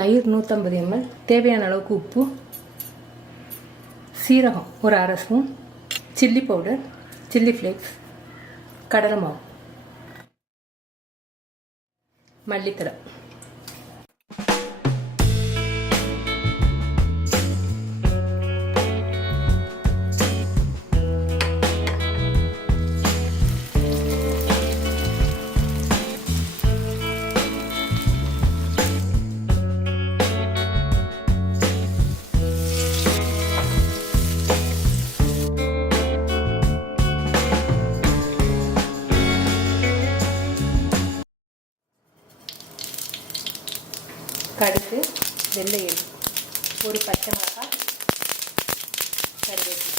தயிர் 150 ml, தேவையான அளவுக்கு உப்பு, சீரகம் ஒரு அரை spoon, chilli powder, chilli flakes, கடலை மாவு, மல்லித்தழை. கடுகு, வெள்ளை எள்ளு, ஒரு பச்சை மிளகாய், கருவேப்பிலை,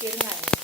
பெருங்காயம்.